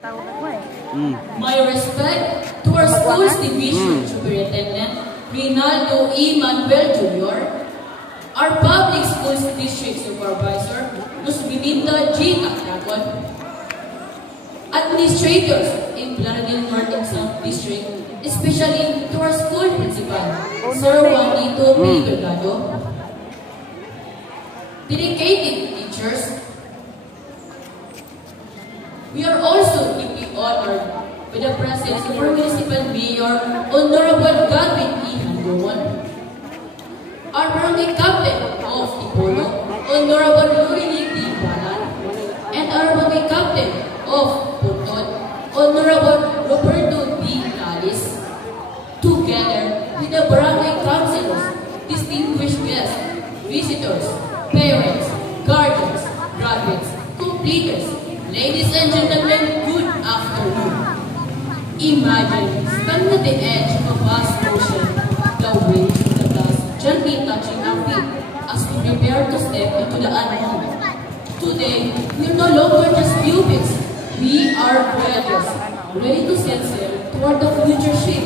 My respect to our school's division superintendent, Rinaldo E. Manuel Jr., our public schools district supervisor, Luz Benita G. Tactagon, administrators in Plaridel North and South District, especially to our school principal, Sir Juanito P. Delgado, dedicated teachers. We are also deeply honored with the presence of our Municipal Mayor, Honorable Godwin E. Handoon, our Barangay Captain of Tipolo, Honorable Lurinig D. Balan, and our Barangay Captain of Puntod, Honorable Roberto D. Calis, together with the Barangay Councilors, distinguished guests, visitors, parents, guardians, graduates, completers. Ladies and gentlemen, good afternoon. Imagine standing at the edge of a vast ocean, the waves of the dust gently touching our feet as we prepare to step into the unknown. Today, we are no longer just pupils. We are voyagers, ready to set sail toward the future ship,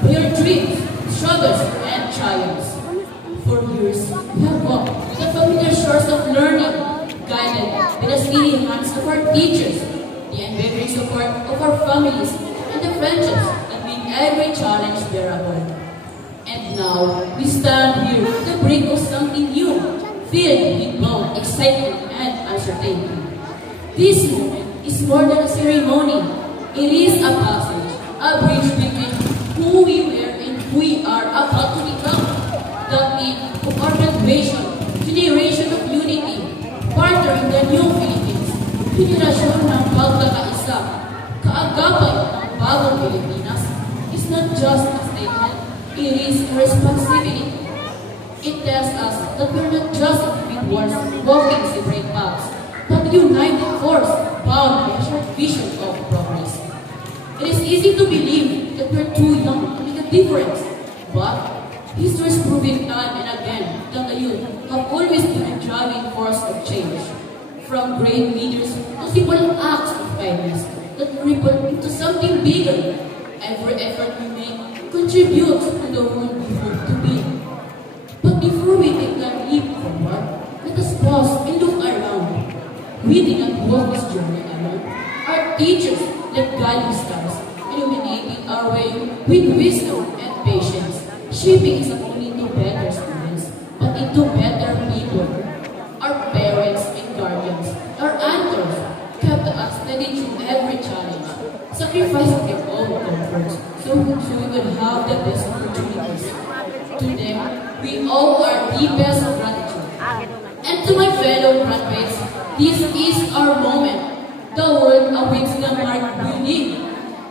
with your dreams, struggles, and triumphs. For years, we have walked the familiar shores of learning, guided by the steady hands of our teachers, the unwavering support of our families, and the friendships that make every challenge bearable. And now, we stand here at the brink of something new, filled with both excitement and uncertainty. This moment is more than a ceremony. It is a passage, a bridge between who we were and who we are about to become. The need of our graduation, generation of unity, partnering the new Philippines, henerasyon ng pagkakaisa, kaagapay ng bagong Pilipinas, is not just a statement, it is a responsibility. It tells us that we are not just individuals walking separate paths, but a united force bound by a shared vision of progress. It is easy to believe that we are too young to make a difference, but history is proving time and again that the youth have always been a driving force of change. From great leaders to simple acts of kindness that ripple into something bigger. Every effort we make contributes to the world we hope to be. But before we take that leap forward, let us pause and look around. We did not walk this journey alone. Our teachers left guiding stars, illuminating our way with wisdom and patience, shaping us not only into better students, but into better people. Our parents and guardians, our anchors, kept us steady through every challenge, sacrificing their own comforts so we could have the best opportunities. To them, we owe our deepest gratitude. And to my fellow graduates, this is our moment. The world awaits the mark we need.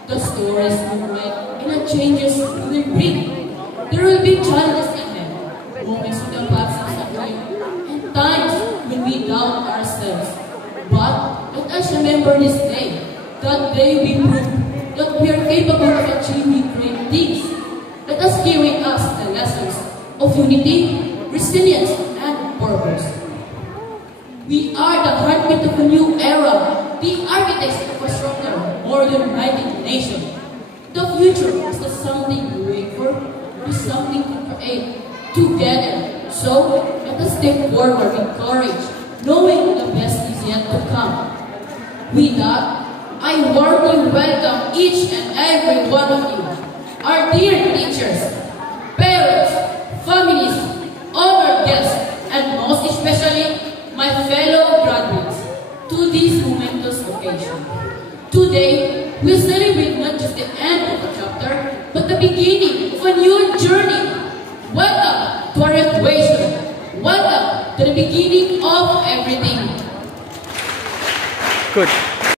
The stories we write and the changes we will bring. There will be challenges ahead, moments with the paths of time, and times when we doubt ourselves. But let us remember this day, that day we prove that we are capable of achieving great things. Let us carry us the lessons of unity, resilience, and purpose. We are the heartbeat of a new era, the architects of a stronger, more united nation. The future is not something we wait for, is something to create together. So, let us step forward with courage, knowing the best is yet to come. With that, I warmly welcome each and every one of you, our dear teachers, parents, families, honored guests, and most especially, my fellow graduates, to this momentous occasion. Today, we celebrate not just the end of a chapter, but the beginning of a new journey. Welcome to our graduation. Welcome to the beginning of everything. Good.